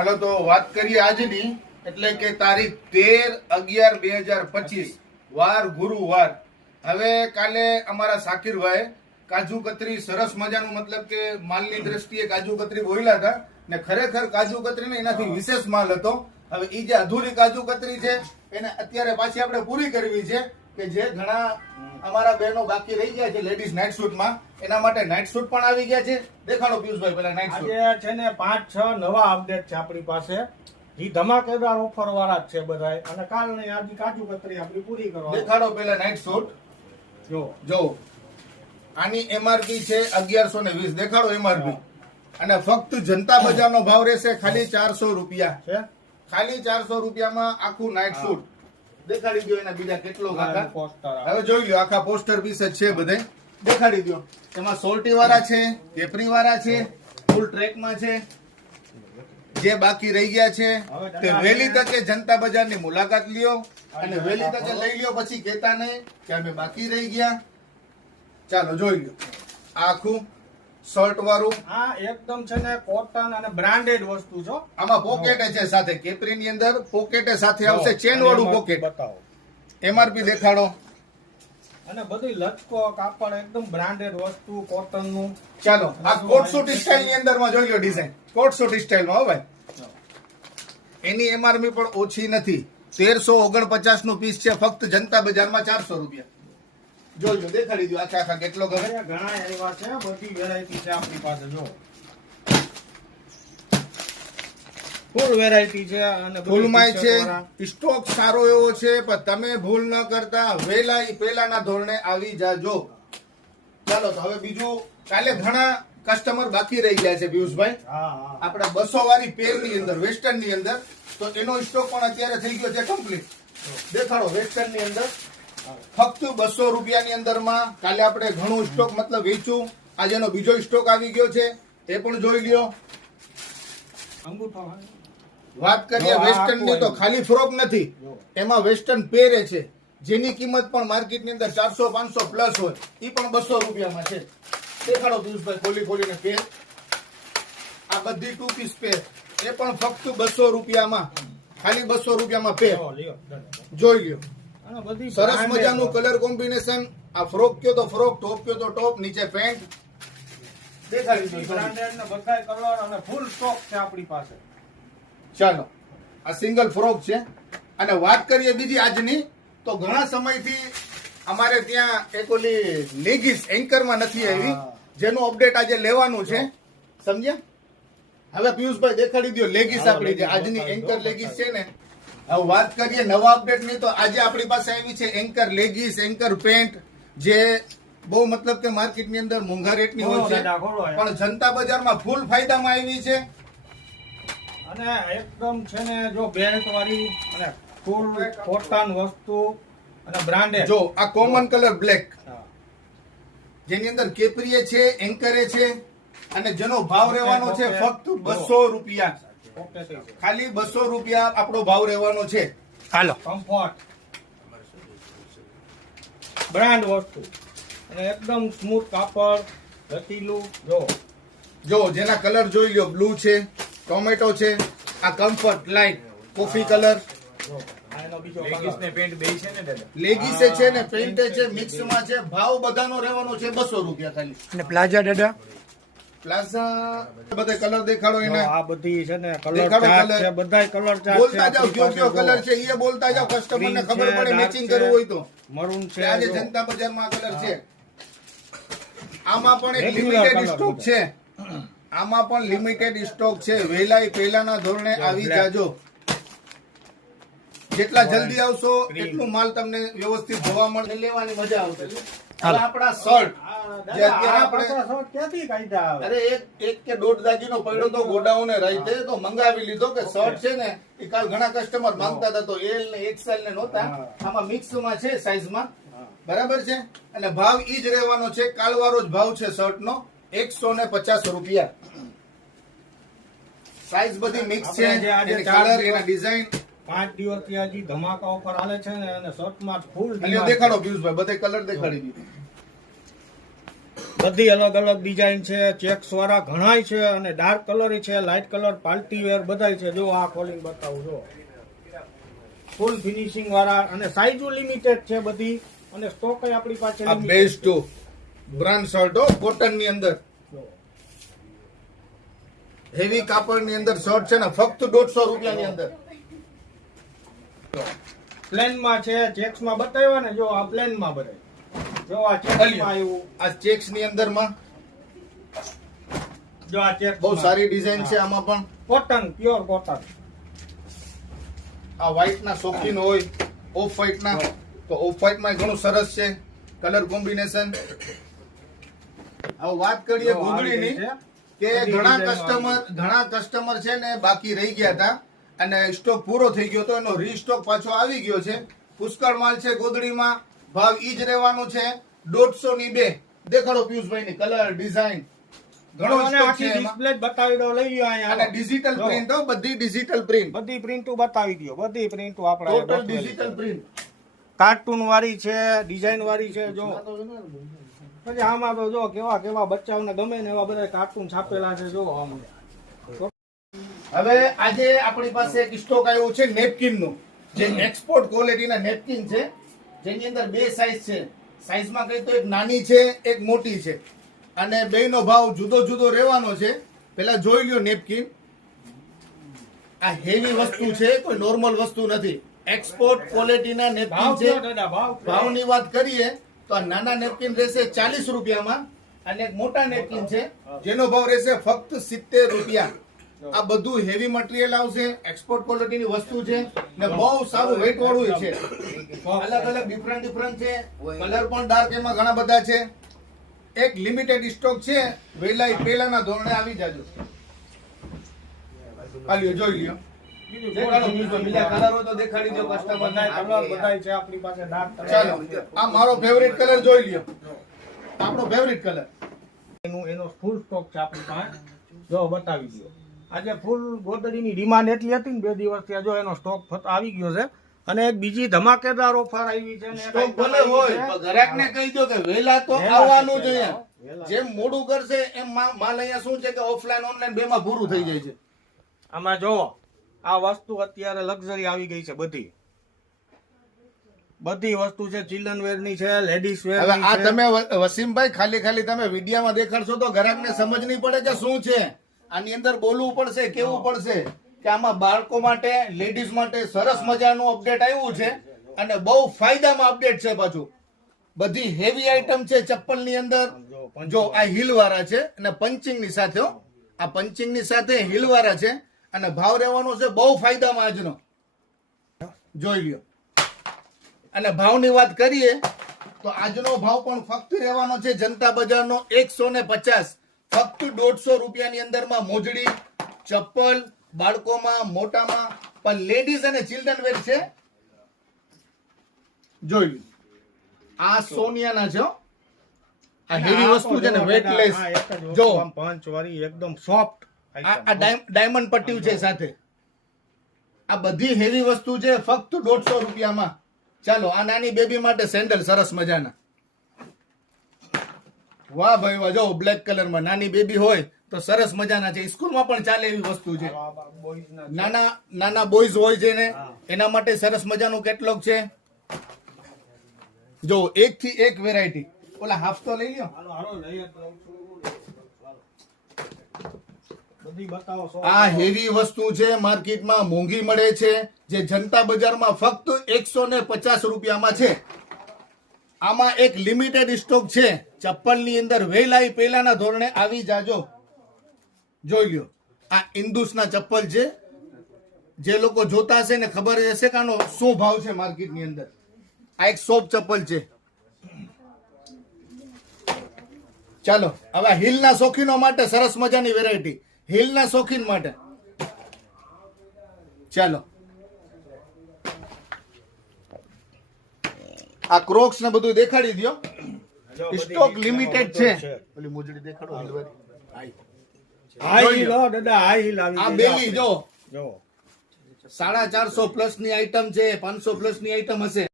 હાલો તો વાત કરીએ આજની, એટલે કે તારીખ 13/11/2025 વાર ગુરુવાર. હવે કાલે અમારા સાકિરભાઈ કાજુ કતરી સરસ મજાનું, મતલબ કે માલની દ્રષ્ટિએ કાજુ કતરી બોલ્યા હતા ને ખરેખર કાજુ કતરી ને એનાથી વિશેષ માલ હતો. હવે એ જે અધૂરી કાજુ કતરી છે એને અત્યારે પાછી આપણે પૂરી કરવી છે, કે જે ઘણા અમારા બહેનો બાકી રહી ગયા છે લેડીઝ નાઇટ શૂટમાં, એના માટે નાઇટ શૂટ પણ આવી ગયા છે. દેખાડો પિયુષભાઈ પેલા નાઇટ શૂટ. આજે છે ને 5-6 નવા અપડેટ છે આપણી પાસે. ઈ ધમાકેદાર ઓફર વાળા જ છે બધાય, અને કાલની આજે કાજુ કતરી આપણી પૂરી કરવા. દેખાડો પેલા નાઇટ શૂટ. જો આની એમઆરપી છે 1120. દેખાડો એમઆરપી. અને ફક્ત જનતા બજારનો ભાવ રહેશે ખાલી 400 રૂપિયા છે. ખાલી 400 રૂપિયામાં આખું નાઇટ શૂટ. દેખાડી દો એના બીજા કેટલો પોસ્ટર. હવે જોઈ લો, આખા પોસ્ટર પીસ જ છે બધે. દેખાડી દો. એમાં સોલ્ટી વાળા છે, કેપરી વાળા છે, ફૂલ ટ્રેકમાં છે. જે બાકી રહી ગયા છે તે વહેલી તકે જનતા બજારની મુલાકાત લ્યો, અને વહેલી તકે લઈ લ્યો, પછી કહેતા નહીં કે અમે બાકી રહી ગયા. ચાલો જોઈ લો આખું શર્ટ વાળું. હા, એકદમ છે ને કોટન અને બ્રાન્ડેડ વસ્તુ છો. આમાં પોકેટ છે સાથે, કેપરી ની અંદર પોકેટ સાથે આવશે, ચેન વાળું પોકેટ. બતાવો એમઆરપી દેખાડો. અને બધી લચકો કાપડ એકદમ બ્રાન્ડેડ વસ્તુ કોટન નું. ચાલો આ કોટ સૂટ સ્ટાઇલ ની અંદર માં જોઈ લો ડિઝાઇન. કોટ સૂટ સ્ટાઇલ માં હો ભાઈ. એની એમઆરપી પણ ઓછી નથી. 1349 નું પીસ છે, ફક્ત જનતા બજારમાં 400 રૂપિયા. જોઈ લો, દેખાડી દો આખા કેટલો ગમે. ઘણા એવા છે, બધી વેરાયટી છે આપણી પાસે. જો ફૂલ વેરાયટી છે, અને ફૂલમાં છે. સ્ટોક સારો એવો છે, પણ તમે ભૂલ ન કરતા વહેલા પહેલાના ધોરણે આવી જાજો. ચાલો તો હવે બીજું, કાલે ઘણા કસ્ટમર બાકી રહી ગયા છે પિયુષભાઈ. આપણે 200 વાળી પેર ની અંદર, વેસ્ટર્ન ની અંદર, તો એનો સ્ટોક પણ અત્યારે થઈ ગયો છે કમ્પ્લીટ. દેખાડો વેસ્ટર્ન ની અંદર ફક્ત 200 રૂપિયાની અંદરમાં. કાલે આપણે ઘણું સ્ટોક મતલબ વેચ્યું, આજે એનો બીજો સ્ટોક આવી ગયો છે, એ પણ જોઈ લ્યો. વાત કરીએ વેસ્ટર્ન ની, તો ખાલી ફ્રોક નથી, એમાં વેસ્ટર્ન પેરે છે, જેની કિંમત પણ માર્કેટ ની અંદર 400-500 પ્લસ હોય, એ પણ 200 રૂપિયામાં છે. દેખાડો પિયુષભાઈ ખોલીને પેર. આ બધી 2 પીસ પેર, એ પણ ફક્ત 200 રૂપિયામાં, ખાલી 200 રૂપિયામાં પેર. જોઈ લ્યો, સરસ મજાનું કલર કોમ્બિનેશન. આ ફ્રોક કયો તો ફ્રોક, ટોપ કયો તો ટોપ, નીચે પેન્ટ. દેખાડી દો બ્રાન્ડેડ ને બધા કલર અને ફૂલ સ્ટોક છે આપણી પાસે. ચાલો આ સિંગલ ફ્રોક છે. અને વાત કરીએ બીજી આજની, તો ઘણા સમયથી અમારે ત્યાં એક ઓલી લેગીસ એન્કરમાં નથી આવી, જેનું અપડેટ આજે લેવાનું છે. સમજ્યા? હવે પિયુષભાઈ દેખાડી દો લેગીસ આપણી જે આજની એન્કર લેગીસ છે ને. હવે વાત કરીએ નવા અપડેટ ની, તો આજે આપણી પાસે આવી છે એન્કર લેગીસ, એન્કર પેન્ટ, જે બહુ મતલબ કે માર્કેટ ની અંદર મોંઘા રેટ ની હોય છે, પણ જનતા બજારમાં ફૂલ ફાયદામાં આવી છે. અને એકદમ છે ને જો બેલ્ટ વાળી અને ફૂલ કોટન વસ્તુ અને બ્રાન્ડેડ. જો આ કોમન કલર બ્લેક, જેની અંદર કેપરીએ છે, એન્કરે છે, અને જેનો ભાવ રહેવાનો છે ફક્ત 200 રૂપિયા. ખાલી 200 રૂપિયા આપણો ભાવ રહેવાનો છે. હાલો, કમ્ફર્ટ બ્રાન્ડ વસ્તુ અને એકદમ સ્મૂથ કાપડ, રતીલું. જો જેના કલર જોઈ લ્યો, બ્લુ છે, ટોમેટો છે, આ comfort light coffee colour. Leggings છે ને પેન્ટ છે, મિક્સમાં છે. ભાવ બધાનો રહેવાનો છે 200 રૂપિયા ખાલી. અને પ્લાઝા દાદા, પ્લાઝા બધા કલર દેખાડો એને. આ બધી છે ને કલર ચાર્ટ છે, બધાય કલર ચાર્ટ છે. બોલતા જાવ કયો કલર છે, એ બોલતા જાવ, કસ્ટમર ને ખબર પડે મેચિંગ કરવું હોય તો. મરૂન છે, આજે જનતા બજારમાં આ કલર છે. આમાં પણ એક લિમિટેડ સ્ટોક છે. આમાં પણ લિમિટેડ સ્ટોક છે. વહેલા પહેલાના ધોરણે આવી જાજો. જેટલા જલ્દી આવશો એટલું માલ તમને વ્યવસ્થિત જોવા મળે, લેવાની મજા આવશે. આપણા શર્ટ જે અત્યારે આપણે ક્યાંથી કાઢ્યા? અરે એક કે દોઢ દાગીનો પડ્યો તો ગોડાઉને રાઈતે, તો મંગાવી લીધો. કે શર્ટ છે ને એ કાલ ઘણા કસ્ટમર માંગતા હતા, તો એલ ને એક્સેલ ને નહોતા, આમાં મિક્સમાં છે સાઈઝમાં. બરાબર છે. અને ભાવ ઈ જ રહેવાનો છે, કાલવાળો જ ભાવ છે શર્ટ નો, 150 રૂપિયા. સાઈઝ બધી મિક્સ છે, એની કલર, એના ડિઝાઇન. 5 દિવસથી હજી ધમાકા ઓફર હાલે છે ને, અને શર્ટમાં ફૂલ દેખાડો પિયુષભાઈ, બધે કલર દેખાડી દીધો. બધી અલગ અલગ ડિઝાઇન છે, ચેક્સ વાળા ઘણાય છે અને ડાર્ક કલર છે, લાઇટ કલર, પાર્ટી વેર બધાય છે. જો આ ખોલીને બતાવું જો ફૂલ ફિનિશિંગ વાળા અને સાઈઝો લિમિટેડ છે બધી અને સ્ટોક આપણી પાસે આ બેસ્ટ બ્રાન્ડ શર્ટ કોટન ની અંદર જો. હેવી કાપડ ની અંદર શર્ટ છે ને ફક્ત 150 રૂપિયાની અંદર. પ્લેનમાં છે, ચેક્સ માં બતાવ્યા ને જો આ પ્લેન માં બતાવ્યું. જો આ ચેક્સ માં આવ્યું, આ ચેક્સ ની અંદર માં જો આ ચેક્સ બહુ સારી ડિઝાઇન છે આમાં પણ. Cotton, pure cotton. આ વ્હાઈટ ના શોખીન હોય, ઓફ વ્હાઈટ ના, તો ઓફ વ્હાઈટ માં ઘણું સરસ છે કલર કોમ્બિનેશન. હવે વાત કરીએ ગોંદડીની કે ઘણા કસ્ટમર છે ને બાકી રહી ગયા હતા અને સ્ટોક પૂરો થઈ ગયો તો એનો રીસ્ટોક પાછો આવી ગયો છે. પુષ્કળ માલ છે ગોંદડીમાં, ભાવ ઈ જ રહેવાનું છે 150 ની 2. દેખાડો પિયુષભાઈ ની કલર ડિઝાઇન ઘણો સ્ટોક છે એમાં. ડિસ્પ્લે બતાવી દો, લઈ લો અહીંયા. અને ડિજિટલ પ્રિન્ટ બધી ડિજિટલ પ્રિન્ટ, બધી પ્રિન્ટો બતાવી દો, બધી પ્રિન્ટો આપણે ટોટલ ડિજિટલ પ્રિન્ટ. કાર્ટૂન વાળી છે, ડિઝાઇન વાળી છે. જો પછી આમાં તો જો કેવા કેવા બચ્ચાઓને ગમે ને એવા બધા કાર્ટૂન છાપેલા છે. જો આમ હવે આજે આપણી પાસે એક સ્ટોક આવ્યો છે નેપકિન નું, જે એક્સપોર્ટ ક્વોલિટીના નેપકિન છે, જેની અંદર 2 સાઈઝ છે. સાઈઝમાં કઈ તો એક નાની છે, એક મોટી છે અને બેયનો ભાવ જુદો જુદો રહેવાનો છે. પેલા જોઈ લ્યો નેપકિન. આ હેવી વસ્તુ છે, કોઈ નોર્મલ વસ્તુ નથી. એક્સપોર્ટ ક્વોલિટીના નેપકિન ભાવ છે. કયો દાદા? ભાવની વાત કરીએ તો આ નાના નેપકિન રહેશે 40 રૂપિયામાં અને એક મોટા નેપકિન છે જેનો ભાવ રહેશે ફક્ત 70 રૂપિયા. આ બધું હેવી મટીરિયલ આવશે, એક્સપોર્ટ ક્વોલિટીની વસ્તુ છે ને બહુ સારું વેઇટ વાળું છે. અલગ અલગ ડિફરન્ટ છે, કલર પણ ડાર્ક એમાં ઘણા બધા છે. એક લિમિટેડ સ્ટોક છે, વહેલા પહેલાના ધોરણે આવી જાજો. આલ્યો જોઈ લ્યો. દેખાડો બીજા કલર હોય તો દેખાડી દો કસ્ટમર ને. કલર બધાય છે આપણી પાસે ડાર્ક કલર. ચાલો આ મારો ફેવરિટ કલર જોઈ લ્યો, આપણો ફેવરિટ કલર. એનો ફૂલ સ્ટોક છે આપણી પાસે. જો બતાવી દો. આજે ફૂલ ગોદડીની ડિમાન્ડ એટલી હતી ને 2 દિવસથી, જો એનો સ્ટોક આવી ગયો છે અને એક બીજી ધમાકેદાર ઓફર આવી છે ને સ્ટોક ભલે હોય પણ ગ્રાહકને કહી દો કે વહેલા તો આવવાનું જોઈએ. જેમ મોડું કરશે એમ માલ અહીંયા શું છે કે ઓફલાઈન ઓનલાઈન બેમાં પૂરું થઈ જાય છે. આમાં જો આ વસ્તુ અત્યારે લક્ઝરી આવી ગઈ છે. બધી વસ્તુ છે, ચિલ્ડ્રન વેર ની છે, લેડીઝ વેર હવે ની આ છે. તમે વસીમભાઈ ખાલી તમે વિડીયામાં દેખાડશો તો ગ્રાહકને સમજ નહીં પડે કે શું છે. આની અંદર બોલવું પડશે, કેવું પડશે કે આમાં બાળકો માટે, લેડીઝ માટે સરસ મજાનું અપડેટ આવ્યું છે અને બહુ ફાયદામાં અપડેટ છે. પાછું બધી હેવી આઈટમ છે ચપ્પલ ની અંદર. જો આ હીલ વાળા છે અને પંચિંગ ની સાથે, આ પંચિંગ ની સાથે હીલ વાળા છે અને ભાવ રહેવાનો છે બહુ ફાયદામાં આજનો. જોઈ લ્યો. અને ભાવની વાત કરીએ તો આજનો ભાવ પણ ફક્ત રહેવાનો છે જનતા બજારનો 150, ફક્ત 150 રૂપિયાની અંદરમાં મોજડી, ચપ્પલ, બાળકોમાં, મોટામાં, પણ લેડીઝ અને ચિલ્ડ્રન વેર છે. જોઈ લો. આ સોનિયાના છે હો. આ હેવી વસ્તુ છે ને વેટલેસ. જો પંચ વાળી એકદમ સોફ્ટ. આ ડાયમંડ પટ્ટી છે સાથે. આ બધી હેવી વસ્તુ છે ફક્ત 150 રૂપિયામાં. ચાલો આ નાની બેબી માટે સેન્ડલ સરસ મજાના. વાહ ભાઈ વાહ. જો બ્લેક કલરમાં નાની બેબી હોય તો સરસ મજાના છે. સ્કૂલમાં પણ ચાલે એવી વસ્તુ છે. નાના બોયઝ હોય છે ને એના માટે સરસ મજાનું કેટલોગ છે. જો એક થી એક વેરાયટી. ઓલા હાફ તો લઈ લ્યો. આ હેવી વસ્તુ છે, માર્કેટમાં મોંઘી મળે છે, જે જનતા બજારમાં ફક્ત 150 રૂપિયામાં છે. આમાં એક લિમિટેડ સ્ટોક છે. ચપ્પલની અંદર વહેલા પહેલાના ધોરણે આવી જાજો. જોઈ લ્યો. આ ઇન્દુસના ચપ્પલ છે. જે લોકો જોતા હશે ને ખબર હશે કે આનો શું ભાવ છે માર્કેટની અંદર. આ એક સોફ્ટ ચપ્પલ છે. ચાલો હવે હીલના શોખીનો માટે સરસ મજાની વેરાયટી. હીલના શોખીન માટે ચાલો આ ક્રોક્સ ને બધું દેખાડી દો. સ્ટોક લિમિટેડ છે. ઓલી મોજડી દેખાડો. આ બેલી જો 450 પ્લસ ની આઈટમ છે, 500 પ્લસ ની આઈટમ હશે.